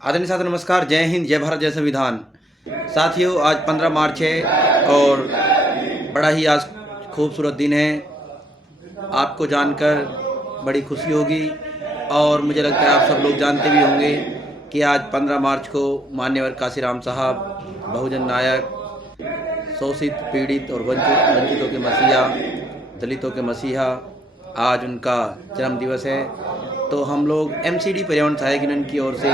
आदरणीय साथियों नमस्कार, जय हिंद, जय भारत, जय संविधान। साथियों आज 15 मार्च है और बड़ा ही आज खूबसूरत दिन है। आपको जानकर बड़ी खुशी होगी और मुझे लगता है आप सब लोग जानते भी होंगे कि आज 15 मार्च को मान्यवर काशीराम साहब, बहुजन नायक, शोषित, पीड़ित और वंचितों के मसीहा, दलितों के मसीहा, आज उनका जन्म दिवस है। तो हम लोग एमसीडी पर्यावरण सहायक यूनियन की ओर से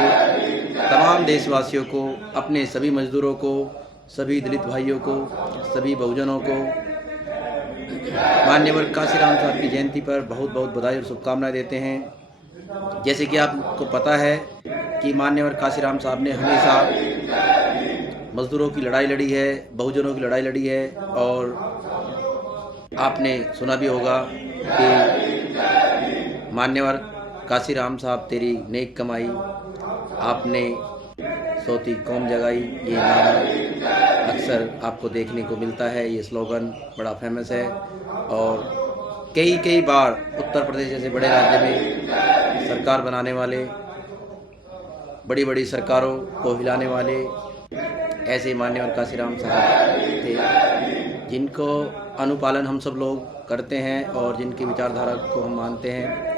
तमाम देशवासियों को, अपने सभी मजदूरों को, सभी दलित भाइयों को, सभी बहुजनों को मान्यवर काशीराम साहब की जयंती पर बहुत बहुत बधाई और शुभकामनाएं देते हैं। जैसे कि आपको पता है कि मान्यवर काशीराम साहब ने हमेशा मजदूरों की लड़ाई लड़ी है, बहुजनों की लड़ाई लड़ी है और आपने सुना भी होगा कि मान्यवर काशीराम साहब तेरी नेक कमाई, आपने सोती कौम जगाई, ये नारा अक्सर आपको देखने को मिलता है। ये स्लोगन बड़ा फेमस है और कई बार उत्तर प्रदेश जैसे बड़े राज्य में सरकार बनाने वाले, बड़ी बड़ी सरकारों को हिलाने वाले ऐसे मान्यवर काशीराम साहब थे, जिनको अनुपालन हम सब लोग करते हैं और जिनकी विचारधारा को हम मानते हैं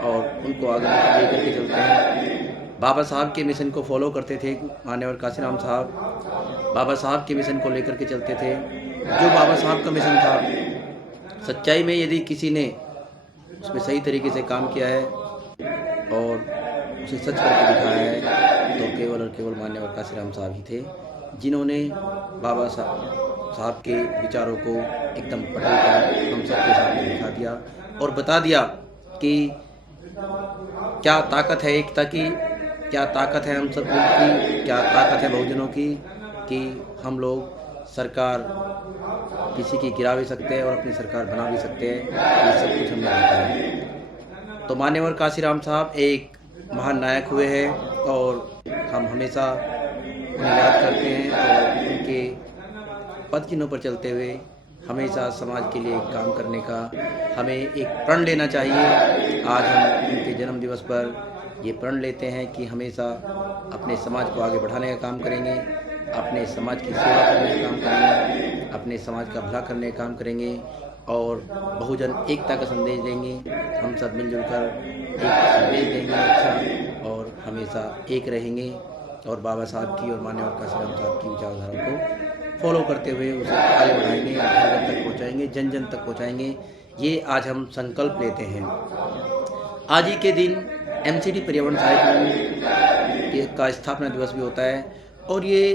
और उनको आगे लेकर के चलते हैं। बाबा साहब के मिशन को फॉलो करते थे मान्यवर काशीराम साहब, बाबा साहब के मिशन को लेकर के चलते थे। जो बाबा साहब का मिशन था, सच्चाई में यदि किसी ने उसमें सही तरीके से काम किया है और उसे सच करके दिखाया है तो केवल और केवल मान्यवर काशीराम साहब ही थे, जिन्होंने बाबा साहब के विचारों को एकदम पटल कर हम सबके सामने दिखा दिया और बता दिया कि क्या ताकत है एकता की, क्या ताकत है हम सब की, क्या ताकत है बहुजनों की, कि हम लोग सरकार किसी की गिरा भी सकते हैं और अपनी सरकार बना भी सकते हैं। ये सब कुछ हमने देखा है। तो मान्यवर काशीराम साहब एक महान नायक हुए हैं और हम हमेशा उन्हें याद करते हैं और उनके पद चिन्हों पर चलते हुए हमेशा समाज के लिए काम करने का हमें एक प्रण लेना चाहिए। आज हम उनके जन्म दिवस पर ये प्रण लेते हैं कि हमेशा अपने समाज को आगे बढ़ाने का काम करेंगे, अपने समाज की सेवा करने का काम करेंगे, अपने समाज का भला करने का काम करेंगे और बहुजन एकता का संदेश देंगे। हम सब मिलजुल कर एक संदेश देंगे अच्छा और हमेशा एक रहेंगे और बाबा साहब की और मान्यवर काशीराम साहब की विचारधारा को फॉलो करते हुए उसे आगे बढ़ाएंगे, घर घर तक पहुँचाएंगे, जन जन तक पहुँचाएंगे। ये आज हम संकल्प लेते हैं। आज ही के दिन एमसीडी पर्यावरण सहायक यूनियन का स्थापना दिवस भी होता है और ये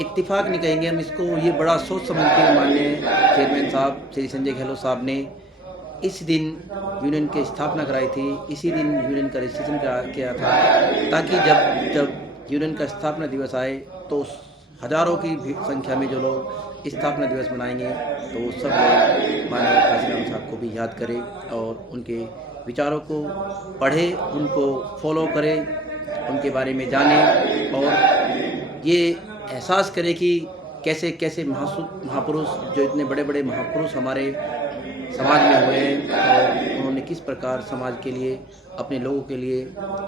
इत्तेफाक नहीं कहेंगे हम इसको, ये बड़ा सोच समझ के माननीय चेयरमैन साहब श्री संजय गहलोत साहब ने इस दिन यूनियन की स्थापना कराई थी। इसी दिन यूनियन का रजिस्ट्रेशन किया था ताकि जब यूनियन का स्थापना दिवस आए तो हजारों की संख्या में जो लोग स्थापना दिवस मनाएंगे तो वो सब लोग माननीय काशीराम साहब को भी याद करें और उनके विचारों को पढ़े, उनको फॉलो करें, उनके बारे में जाने और ये एहसास करें कि कैसे कैसे महापुरुष, जो इतने बड़े बड़े महापुरुष हमारे समाज में हुए हैं और उन्होंने किस प्रकार समाज के लिए, अपने लोगों के लिए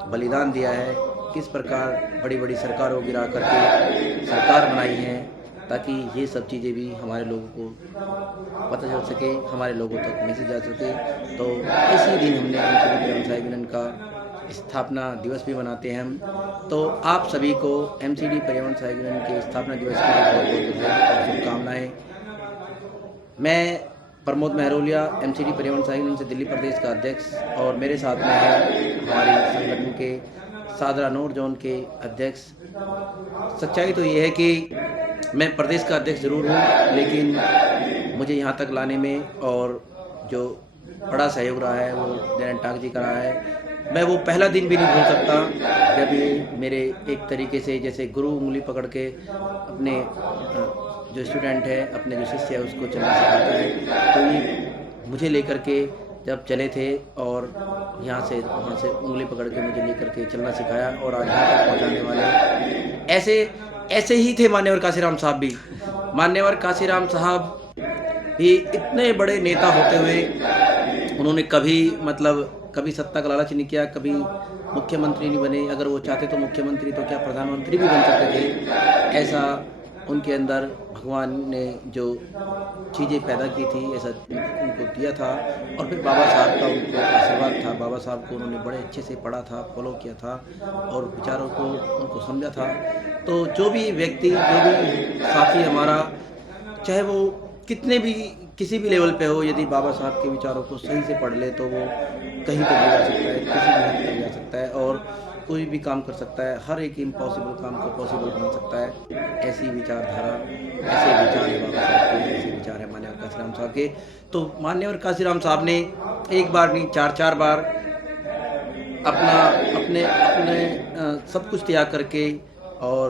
बलिदान दिया है, किस प्रकार बड़ी बड़ी सरकारों गिरा करके सरकार बनाई है, ताकि ये सब चीज़ें भी हमारे लोगों को पता चल सके, हमारे लोगों तक मैसेज जा सके। तो इसी दिन हमने एमसीडी पर्यावरण सहायक यूनियन का स्थापना दिवस भी मनाते हैं हम। तो आप सभी को एमसीडी पर्यावरण सहायक यूनियन के स्थापना दिवस की बहुत बहुत बधाई और शुभकामनाएँ। मैं प्रमोद महरोलिया, एमसीडी पर्यावरण सहायक यूनियन से दिल्ली प्रदेश का अध्यक्ष, और मेरे साथ में है हमारी संगठन के सादरा नोर जोन के अध्यक्ष। सच्चाई तो ये है कि मैं प्रदेश का अध्यक्ष ज़रूर हूँ, लेकिन मुझे यहाँ तक लाने में और जो बड़ा सहयोग रहा है वो नरेंद्र टाक जी का रहा है। मैं वो पहला दिन भी नहीं भूल सकता जब ये मेरे एक तरीके से जैसे गुरु उंगली पकड़ के अपने जो स्टूडेंट है, अपने जो शिष्य है उसको चलना सिखाता है। तो ये मुझे लेकर के जब चले थे और यहाँ से वहाँ से उंगली पकड़ के मुझे लेकर के चलना सिखाया और आज यहाँ तक पहुँचाने वाले ऐसे ही थे मान्यवर काशीराम साहब भी। मान्यवर काशीराम साहब भी इतने बड़े नेता होते हुए उन्होंने कभी मतलब कभी सत्ता का लालच नहीं किया, कभी मुख्यमंत्री नहीं बने। अगर वो चाहते तो मुख्यमंत्री तो क्या प्रधानमंत्री भी बन सकते थे। ऐसा उनके अंदर भगवान ने जो चीज़ें पैदा की थी, ऐसा उनको दिया था। और फिर बाबा साहब का उनको आशीर्वाद था। बाबा साहब को उन्होंने बड़े अच्छे से पढ़ा था, फॉलो किया था और विचारों को उनको समझा था। तो जो भी व्यक्ति, जो भी साथी हमारा, चाहे वो कितने भी किसी भी लेवल पे हो, यदि बाबा साहब के विचारों को सही से पढ़ ले तो वो कहीं तक भी जा सकता है, किसी भी हद तक जा सकता है और कोई भी काम कर सकता है। हर एक इम्पॉसिबल काम को पॉसिबल बना सकता है। ऐसी विचारधारा, ऐसे विचार है बाबा साहब के, ऐसे विचार है मान्यवर काशीराम साहब के। तो मान्यवर काशीराम साहब ने एक बार नहीं, 4-4 बार अपना अपने अपने सब कुछ त्याग करके और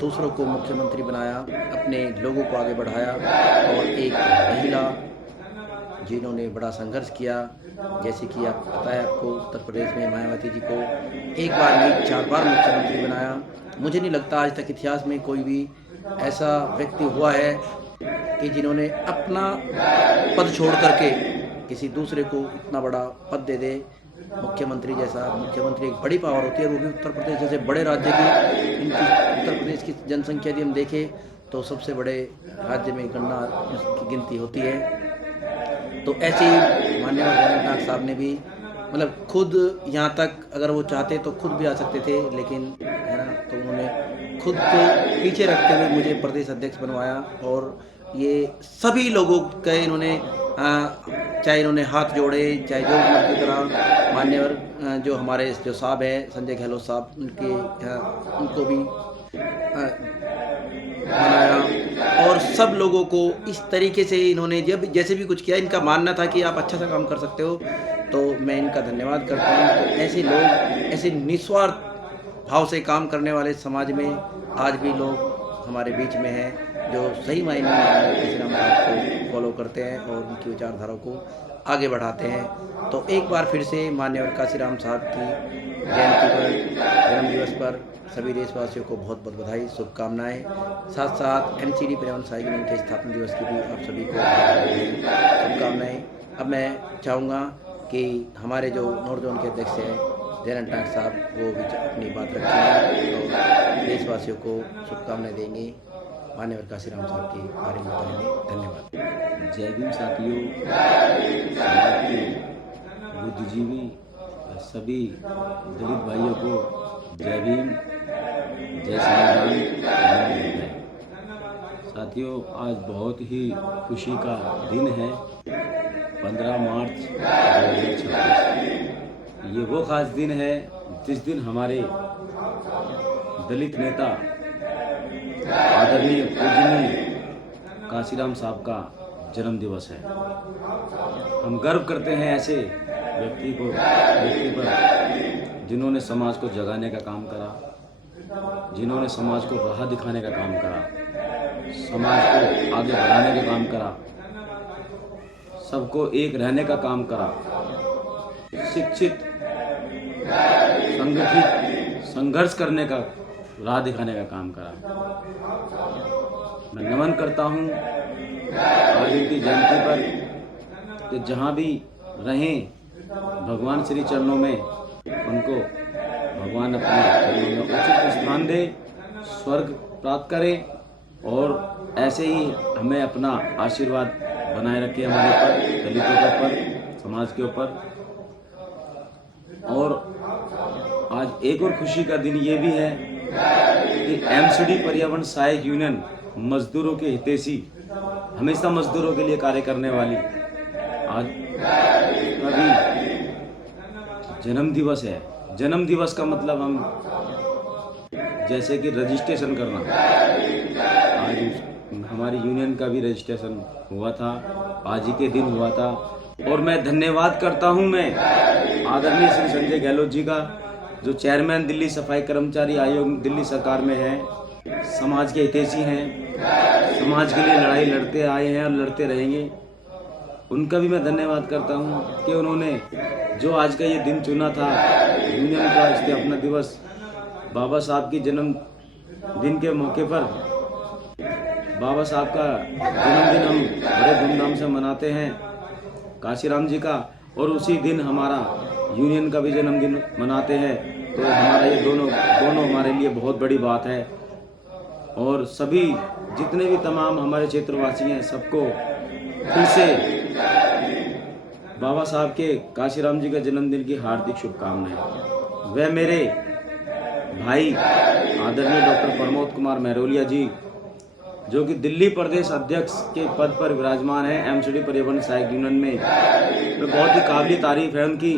दूसरों को मुख्यमंत्री बनाया, अपने लोगों को आगे बढ़ाया। और एक महिला जिन्होंने बड़ा संघर्ष किया, जैसे कि आप पता है आपको, उत्तर प्रदेश में मायावती जी को एक बार नहीं 4 बार मुख्यमंत्री बनाया। मुझे नहीं लगता आज तक इतिहास में कोई भी ऐसा व्यक्ति हुआ है कि जिन्होंने अपना पद छोड़ करके किसी दूसरे को इतना बड़ा पद दे दे। मुख्यमंत्री जैसा, मुख्यमंत्री एक बड़ी पावर होती है और वो भी उत्तर प्रदेश जैसे बड़े राज्य की। इनकी उत्तर प्रदेश की जनसंख्या यदि हम देखें तो सबसे बड़े राज्य में गणना की गिनती होती है। तो ऐसे ही माननीय जयंत नाग साहब ने भी मतलब खुद यहाँ तक अगर वो चाहते तो खुद भी आ सकते थे, लेकिन है ना, तो उन्होंने खुद को पीछे रखते हुए मुझे प्रदेश अध्यक्ष बनवाया। और ये सभी लोगों के इन्होंने चाहे इन्होंने हाथ जोड़े, चाहे जो मर्जी करा। मान्यवर जो हमारे जो साहब हैं संजय गहलोत साहब, उनको भी मनाया। और सब लोगों को इस तरीके से इन्होंने जब जैसे भी कुछ किया, इनका मानना था कि आप अच्छा सा काम कर सकते हो, तो मैं इनका धन्यवाद करता हूँ। तो ऐसे लोग, ऐसे निस्वार्थ भाव से काम करने वाले समाज में आज भी लोग हमारे बीच में हैं जो सही मायने में माननीय काशीराम साहब को फॉलो करते हैं और उनकी विचारधारा को आगे बढ़ाते हैं। तो एक बार फिर से माननीय काशीराम साहब की जयंती पर, जन्मदिवस पर सभी देशवासियों को बहुत बहुत बधाई, शुभकामनाएं। साथ साथ एमसीडी परिवहन साइकिलिंग के स्थापना दिवस की भी आप सभी को शुभकामनाएं। अब मैं चाहूँगा कि हमारे जो नॉर्थ जोन के अध्यक्ष हैं जयंत नाग साहब, वो भी अपनी बात रखेंगे और देशवासियों को शुभकामनाएं देंगे, मान्यवर काशीराम साहब के बारे में बताएंगे। धन्यवाद। जय भीम साथियों, समाज के बुद्धिजीवी सभी दलित भाइयों को जय भीम, जय संविधान, वंदे मातरम। साथियों, आज बहुत ही खुशी का दिन है, 15 मार्च 2026। ये वो खास दिन है जिस दिन हमारे दलित नेता आदरणीय पूजनीय काशीराम साहब का जन्म दिवस है। हम गर्व करते हैं ऐसे व्यक्ति पर जिन्होंने समाज को जगाने का काम करा, जिन्होंने समाज को राह दिखाने का काम करा, समाज को आगे बढ़ाने का काम करा, सबको एक रहने का काम करा, शिक्षित, संगठित, संघर्ष करने का, राह दिखाने का काम करा। मैं नमन करता हूँ आज उनकी जयंती पर कि जहाँ भी रहें भगवान श्री चरणों में उनको भगवान अपने चरणों में उचित स्थान दे, स्वर्ग प्राप्त करें और ऐसे ही हमें अपना आशीर्वाद बनाए रखे हमारे ऊपर, दलितों के ऊपर, समाज के ऊपर। और आज एक और खुशी का दिन ये भी है कि एमसीडी परिवहन सहायक यूनियन मजदूरों के हितैषी, हमेशा मजदूरों के लिए कार्य करने वाली, आज का भी जन्म दिवस है। जन्म दिवस का मतलब हम जैसे कि रजिस्ट्रेशन करना, आज हमारी यूनियन का भी रजिस्ट्रेशन हुआ था, आज ही के दिन हुआ था। और मैं धन्यवाद करता हूं मैं आदरणीय श्री संजय गहलोत जी का, जो चेयरमैन दिल्ली सफाई कर्मचारी आयोग दिल्ली सरकार में है, समाज के हितैषी हैं, समाज के लिए लड़ाई लड़ते आए हैं और लड़ते रहेंगे। उनका भी मैं धन्यवाद करता हूं कि उन्होंने जो आज का ये दिन चुना था यूनियन का स्थापना दिवस, बाबा साहब की जन्म दिन के मौके पर बाबा साहब का जन्मदिन हम बड़े धूमधाम से मनाते हैं। काशीराम जी का, और उसी दिन हमारा यूनियन का भी जन्मदिन मनाते हैं। तो हमारा ये दोनों हमारे लिए बहुत बड़ी बात है। और सभी जितने भी तमाम हमारे क्षेत्रवासी हैं सबको फिर से बाबा साहब के काशीराम जी का जन्मदिन की हार्दिक शुभकामनाएं। वह मेरे भाई आदरणीय डॉक्टर प्रमोद कुमार महरोलिया जी, जो कि दिल्ली प्रदेश अध्यक्ष के पद पर विराजमान है एमसीडी परिवहन सहायक यूनियन में। तो बहुत ही काबिल तारीफ है उनकी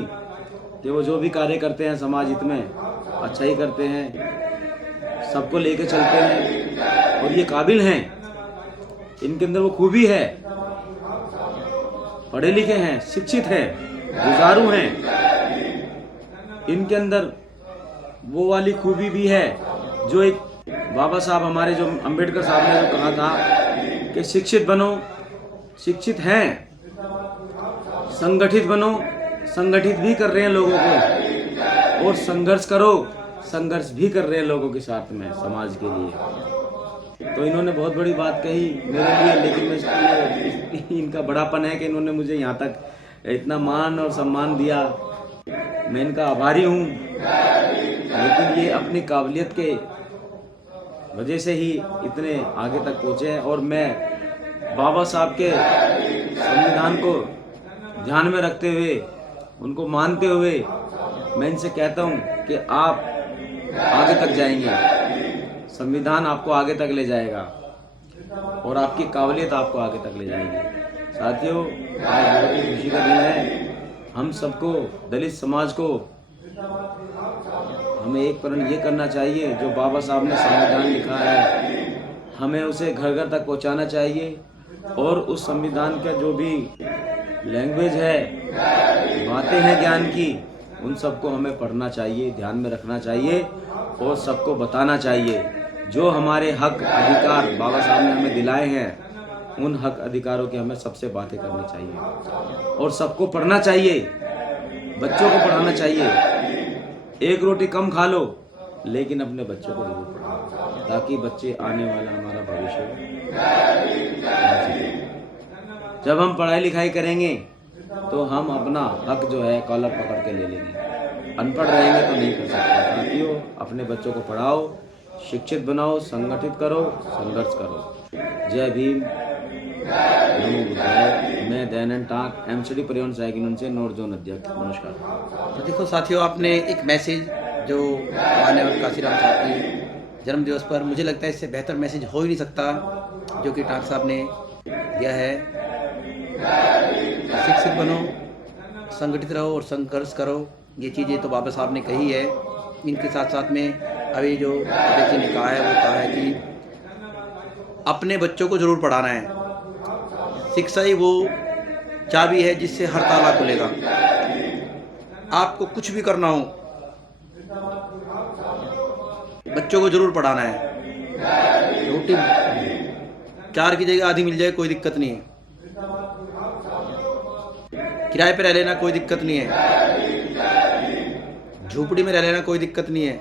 कि वो जो भी कार्य करते हैं समाज हित में अच्छा ही करते हैं, सबको लेके चलते हैं और ये काबिल हैं। इनके अंदर वो खूबी है, पढ़े लिखे हैं, शिक्षित हैं, जुझारू हैं। इनके अंदर वो वाली खूबी भी है जो एक बाबा साहब हमारे जो अंबेडकर साहब ने जो कहा था कि शिक्षित बनो, शिक्षित हैं, संगठित बनो, संगठित भी कर रहे हैं लोगों को, और संघर्ष करो, संघर्ष भी कर रहे हैं लोगों के साथ में समाज के लिए। तो इन्होंने बहुत बड़ी बात कही मेरे लिए, लेकिन मैं इसके लिए इनका बड़ापन है कि इन्होंने मुझे यहाँ तक इतना मान और सम्मान दिया। मैं इनका आभारी हूँ, लेकिन ये अपनी काबिलियत के वजह से ही इतने आगे तक पहुँचे हैं। और मैं बाबा साहब के संविधान को ध्यान में रखते हुए, उनको मानते हुए, मैं इनसे कहता हूँ कि आप आगे तक जाएंगे, संविधान आपको आगे तक ले जाएगा और आपकी काबिलियत आपको आगे तक ले जाएगी। साथियों, आज बहुत ही खुशी का दिन है। हम सबको, दलित समाज को, हमें एक प्रण ये करना चाहिए, जो बाबा साहब ने संविधान लिखा है हमें उसे घर घर तक पहुंचाना चाहिए। और उस संविधान का जो भी लैंग्वेज है, बातें हैं ज्ञान की, उन सबको हमें पढ़ना चाहिए, ध्यान में रखना चाहिए और सबको बताना चाहिए। जो हमारे हक अधिकार बाबा साहब ने हमें दिलाए हैं, उन हक अधिकारों की हमें सबसे बातें करनी चाहिए और सबको पढ़ना चाहिए, बच्चों को पढ़ाना चाहिए। एक रोटी कम खा लो, लेकिन अपने बच्चों को जरूर पढ़ाओ, ताकि बच्चे आने वाला हमारा भविष्य। जब हम पढ़ाई लिखाई करेंगे तो हम अपना हक जो है कॉलर पकड़ के ले लेंगे। अनपढ़ रहेंगे तो नहीं कर सकते। साथियों, अपने बच्चों को पढ़ाओ, शिक्षित बनाओ, संगठित करो, संघर्ष करो। जय भीम, नमो बुद्धाय। मैं दयानंद टाक, एमसीडी परिवहन सहायक यूनियन से नॉर्थ जोन अध्यक्ष। नमस्कार। तो देखो साथियों, आपने एक मैसेज जो माननीय काशीराम साहब की जन्मदिवस पर, मुझे लगता है इससे बेहतर मैसेज हो ही नहीं सकता जो कि टाक साहब ने दिया है। शिक्षित बनो, संगठित रहो और संघर्ष करो। ये चीज़ें तो बाबा साहब ने कही है। इनके साथ साथ में अभी जो अध्यक्ष जी ने कहा है, वो कहा है कि अपने बच्चों को जरूर पढ़ाना है। शिक्षा ही वो चाबी है जिससे हर ताला खुलेगा। आपको कुछ भी करना हो, बच्चों को जरूर पढ़ाना है। रोटी 4 की जगह आधी मिल जाए, कोई दिक्कत नहीं है। किराए पे रह लेना, कोई दिक्कत नहीं है। झोपड़ी में रह लेना, कोई दिक्कत नहीं है।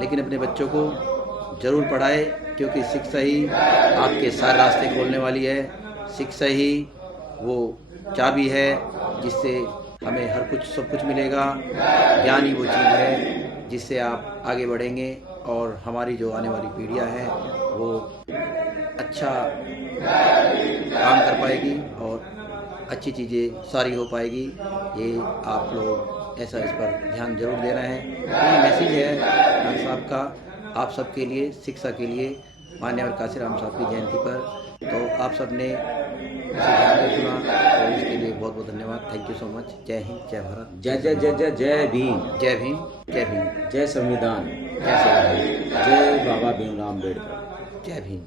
लेकिन अपने बच्चों को जरूर पढ़ाए, क्योंकि शिक्षा ही आपके सारे रास्ते खोलने वाली है। शिक्षा ही वो चाबी है जिससे हमें हर कुछ, सब कुछ मिलेगा। ज्ञान ही वो चीज़ है जिससे आप आगे बढ़ेंगे और हमारी जो आने वाली पीढ़ियाँ हैं वो अच्छा काम कर पाएगी और अच्छी चीज़ें सारी हो पाएगी। ये आप लोग ऐसा इस पर ध्यान जरूर दे रहे हैं। ये मैसेज है डॉक्टर साहब का आप सबके लिए, शिक्षा के लिए, माननीय काशीराम साहब की जयंती पर। तो आप सब ने इसे ध्यान से सुना, तो इसके लिए बहुत बहुत धन्यवाद। Thank you so much. जय हिंद, जय भारत, जय जय जय जय जय भीम, जय भीम, जय भीम, जय संविधान, जय संविधान, जय बाबा भीमराव अम्बेडकर, जय भीम।